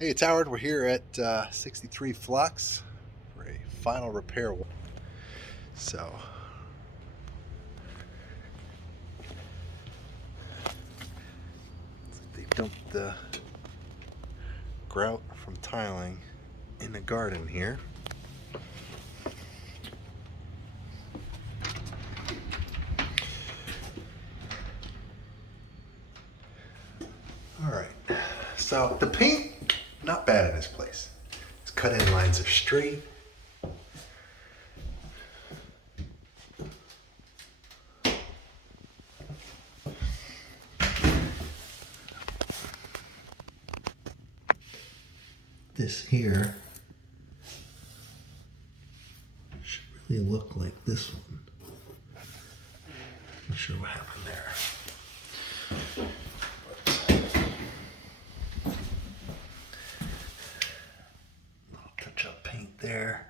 Hey, it's Howard. We're here at 63 Phlox for a final repair. So, they dumped the grout from tiling in the garden here. All right. So the paint, not bad in this place. His cut-in lines are straight. This here should really look like this one. Not sure what happened there. Little touch-up paint there.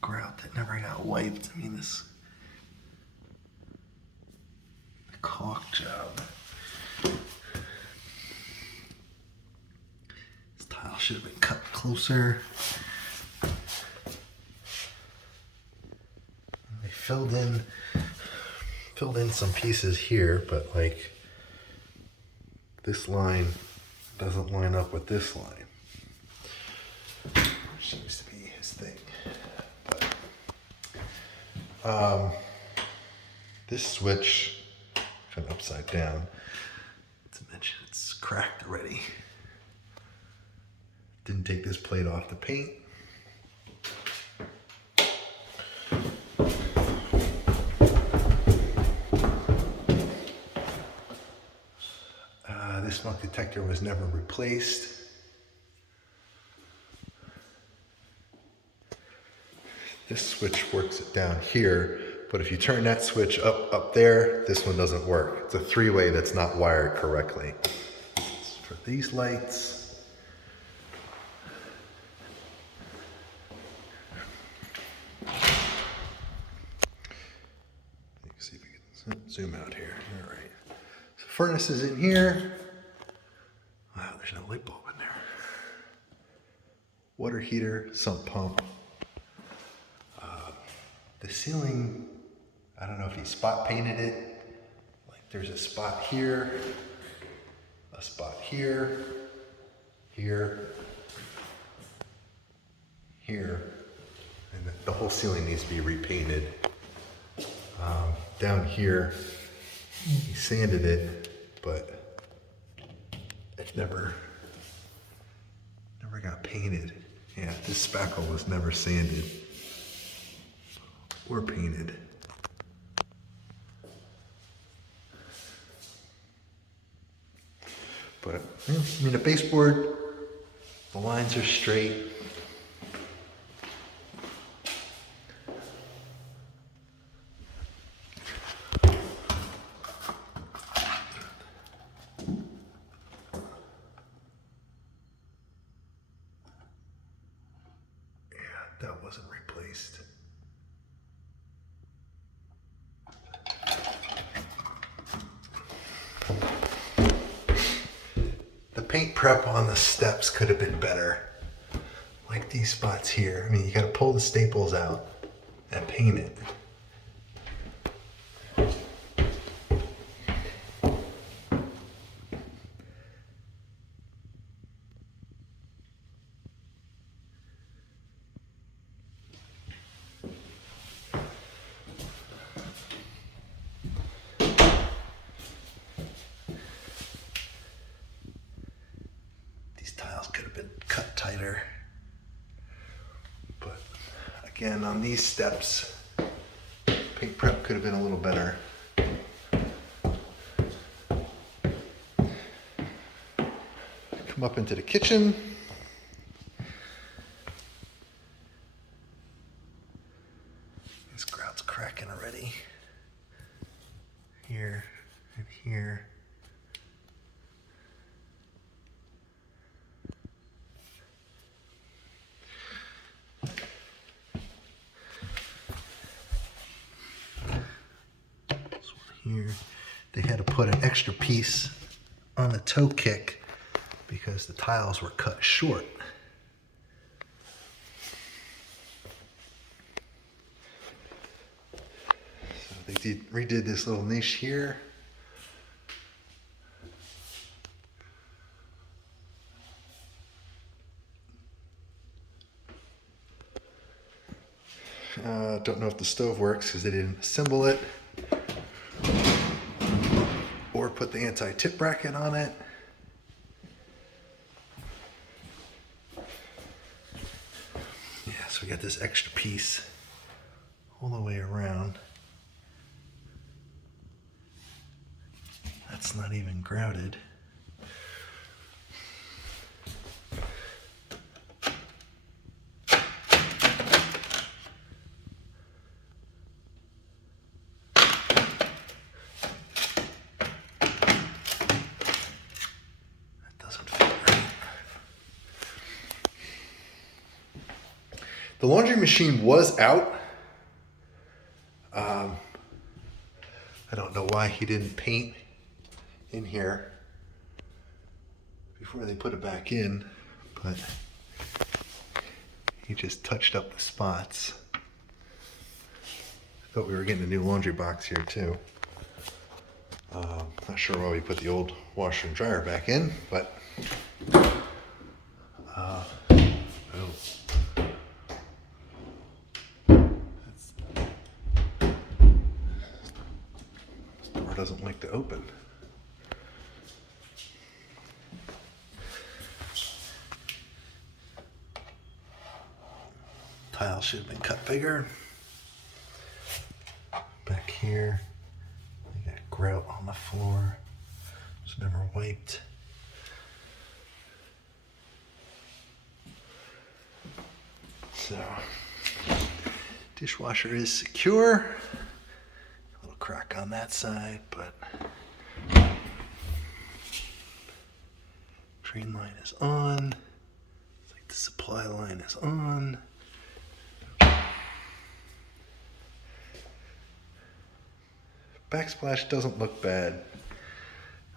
Grout that never got wiped. I mean, the caulk job. This tile should have been cut closer. They filled in some pieces here, but like this line doesn't line up with this line. Seems to be his thing. But this switch kind of upside down. Not to mention it's cracked already. Didn't take this plate off the paint. This smoke detector was never replaced. This switch works it down here, but if you turn that switch up there, this one doesn't work. It's a three-way that's not wired correctly. For these lights, you can see if we can zoom out here. All right. So furnace is in here. Wow, there's no light bulb in there. Water heater, sump pump. The ceiling, I don't know if he spot painted it. Like there's a spot here, a spot here, here, here, and the whole ceiling needs to be repainted. Down here, he sanded it, but it never got painted. Yeah, this spackle was never sanded or painted. But I mean, the baseboard, the lines are straight. That wasn't replaced. The paint prep on the steps could have been better. Like these spots here. I mean, you gotta pull the staples out and paint it. Tiles could have been cut tighter, but again, on these steps, paint prep could have been a little better. Come up into the kitchen. This grout's cracking already. Here and here. Here, they had to put an extra piece on the toe kick because the tiles were cut short. So they redid this little niche here. Don't know if the stove works because they didn't assemble it or put the anti-tip bracket on it. Yeah, so we got this extra piece all the way around. That's not even grouted. The laundry machine was out. I don't know why he didn't paint in here before they put it back in, but he just touched up the spots. I thought we were getting a new laundry box here too. Not sure why we put the old washer and dryer back in, but oh. Doesn't like to open. Tile should have been cut bigger. Back here, we got grout on the floor. It's never wiped. So, dishwasher is secure. Crack on that side, but drain line is on. It's like the supply line is on. Backsplash doesn't look bad.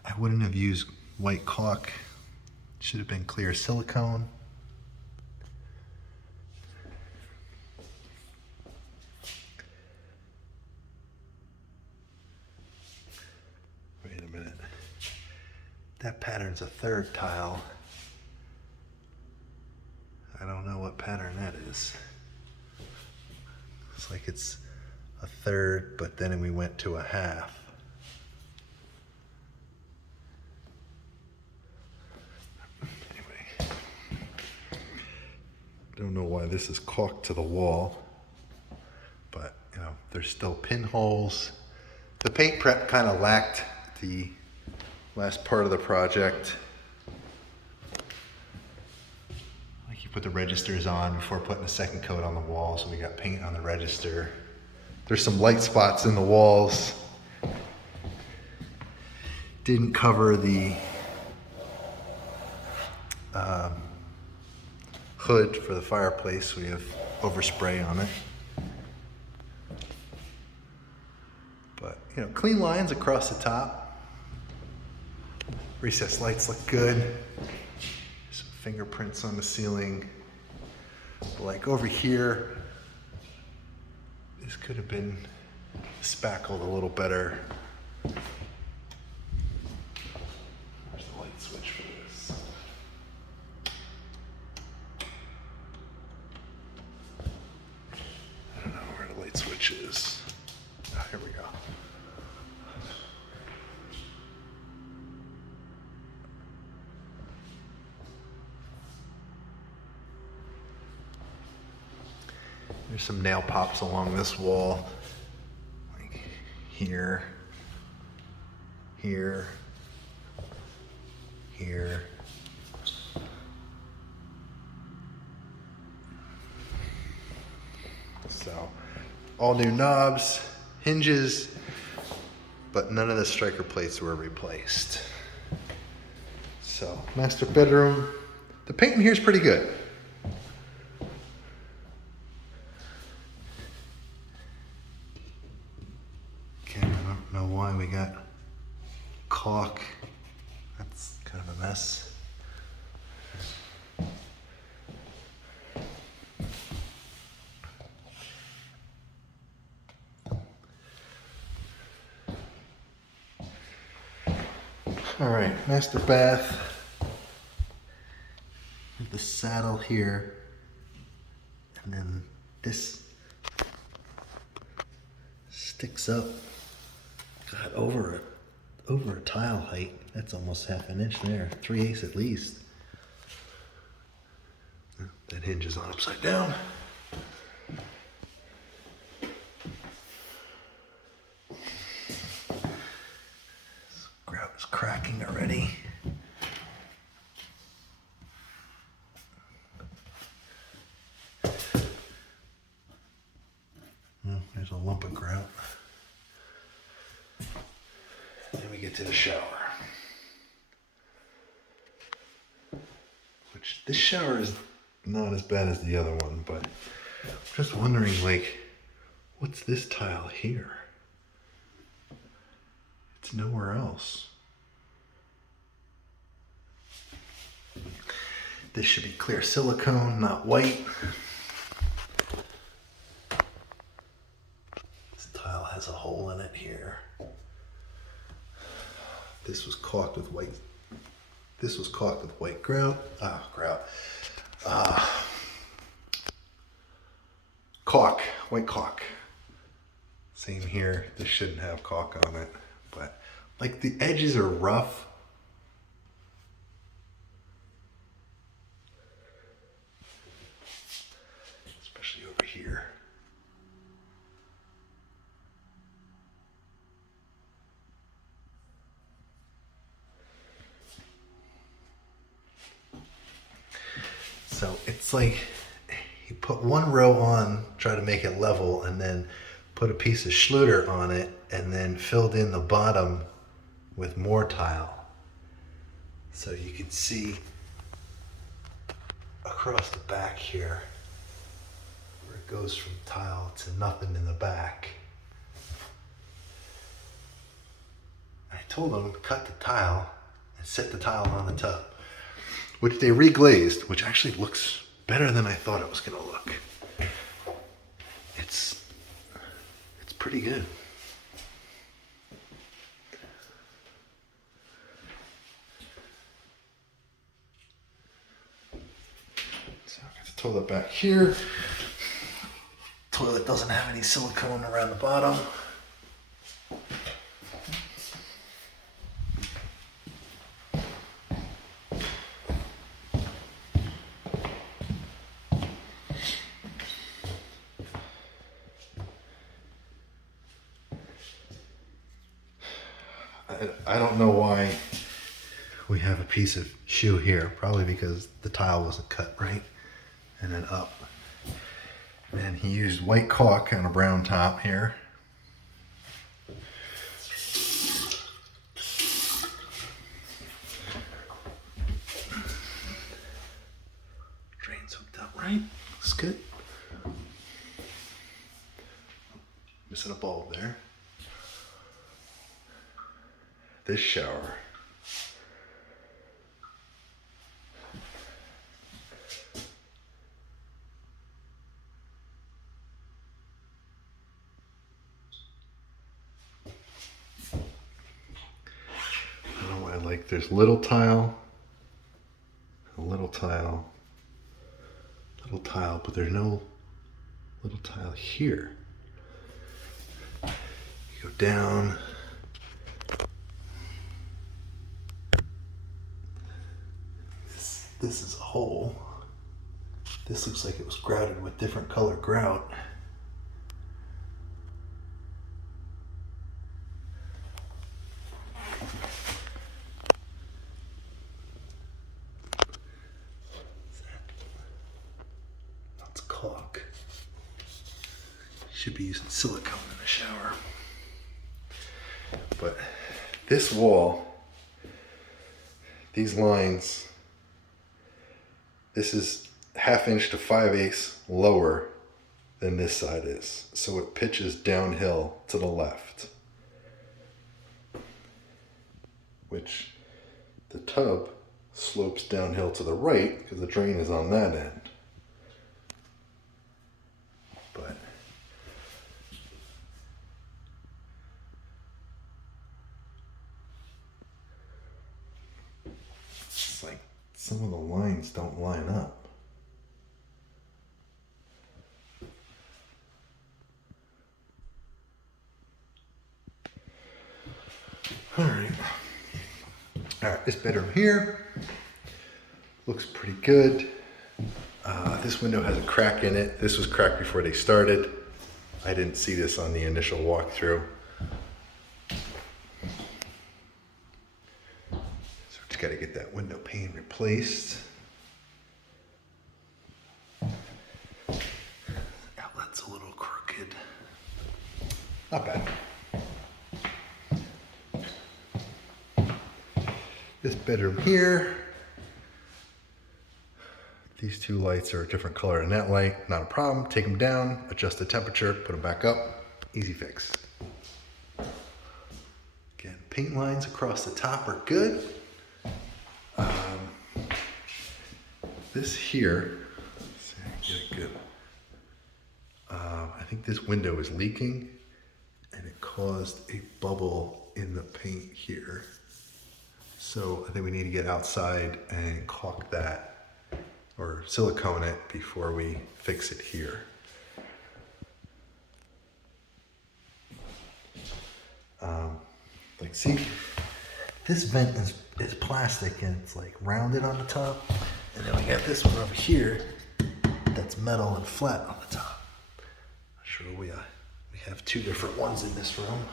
I wouldn't have used white caulk. Should have been clear silicone. That pattern's a third tile. I don't know what pattern that is. It's like it's a third, but then we went to a half. Anyway, don't know why this is caulked to the wall, but you know, there's still pinholes. The paint prep kind of lacked the last part of the project. Like you put the registers on before putting a second coat on the wall, so we got paint on the register. There's some light spots in the walls. Didn't cover the hood for the fireplace. We have overspray on it. But you know, clean lines across the top. Recessed lights look good. Some fingerprints on the ceiling. Like over here, this could have been spackled a little better. Where's the light switch for this? I don't know where the light switch is. Oh, here we go. There's some nail pops along this wall, like here, here, here. So, all new knobs, hinges, but none of the striker plates were replaced. So, master bedroom. The paint in here is pretty good. Why we got caulk. That's kind of a mess. All right, master bath. The saddle here, and then this sticks up, God, over a tile height. That's almost half an inch there, 3/8 at least. That hinge is on upside down. This grout is cracking already. There's a lump of grout. Then we get to the shower. Which, this shower is not as bad as the other one, but I'm just wondering, like, what's this tile here? It's nowhere else. This should be clear silicone, not white. This tile has a hole in it here. This was caulked with white. This was caulked with white grout. Caulk, white caulk. Same here. This shouldn't have caulk on it, but like the edges are rough. Especially over here. So it's like you put one row on, try to make it level, and then put a piece of Schluter on it, and then filled in the bottom with more tile. So you can see across the back here where it goes from tile to nothing in the back. I told them to cut the tile and set the tile on the tub, which they reglazed, which actually looks better than I thought it was going to look. It's pretty good. So I got the toilet back here. Toilet doesn't have any silicone around the bottom. I don't know why we have a piece of shoe here. Probably because the tile wasn't cut right. And then up. And he used white caulk on a brown top here. Drain's hooked up right. Looks good. Missing a bulb there. This shower. I don't know why I like, there's little tile, little tile, little tile, but there's no little tile here. You go down. This is a hole. This looks like it was grouted with different color grout. That's caulk. Should be using silicone in the shower. But this wall, these lines, this is 1/2 inch to 5/8 lower than this side is. So it pitches downhill to the left. which the tub slopes downhill to the right because the drain is on that end. But it's like some of the lines don't line up. All right, this bedroom here looks pretty good. This window has a crack in it. This was cracked before they started. I didn't see this on the initial walkthrough. So just got to get that window pane replaced. Outlet's a little crooked. Not bad. This bedroom here, these two lights are a different color than that light. Not a problem. Take them down, adjust the temperature, put them back up. Easy fix. Again, paint lines across the top are good. This here, let's see, I can get it good. I think this window is leaking and it caused a bubble in the paint here. So I think we need to get outside and caulk that or silicone it before we fix it here. Like see, this vent is plastic and it's like rounded on the top. And then we got this one over here that's metal and flat on the top. Not sure we have two different ones in this room.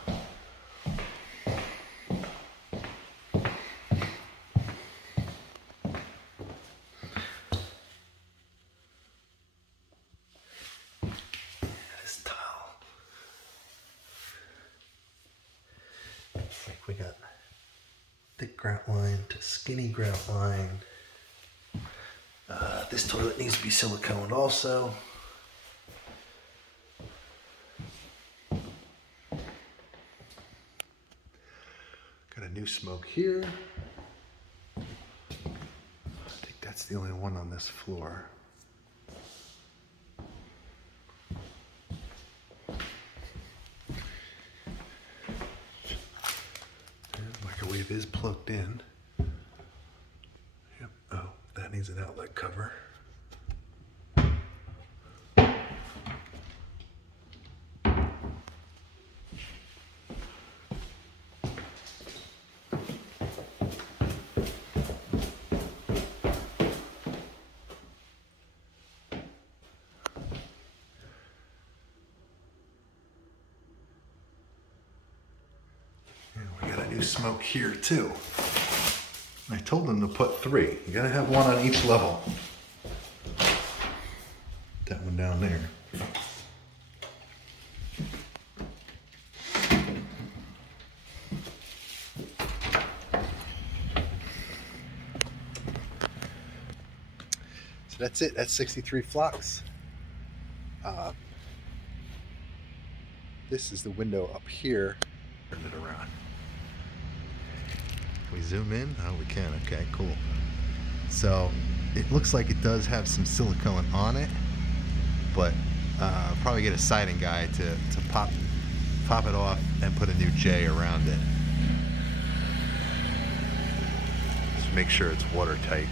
We got thick grout line to skinny grout line. This toilet needs to be siliconed also. Got a new smoke here. I think that's the only one on this floor. Microwave is plugged in. Yep. Oh, that needs an outlet cover. Smoke here too. I told them to put 3. You gotta have one on each level. That one down there. So that's it. That's 63 Phlox. This is the window up here. Turn it around. We zoom in? Oh, we can. Okay, cool. So it looks like it does have some silicone on it, but I'll probably get a siding guy to pop it off and put a new J around it. Just make sure it's watertight.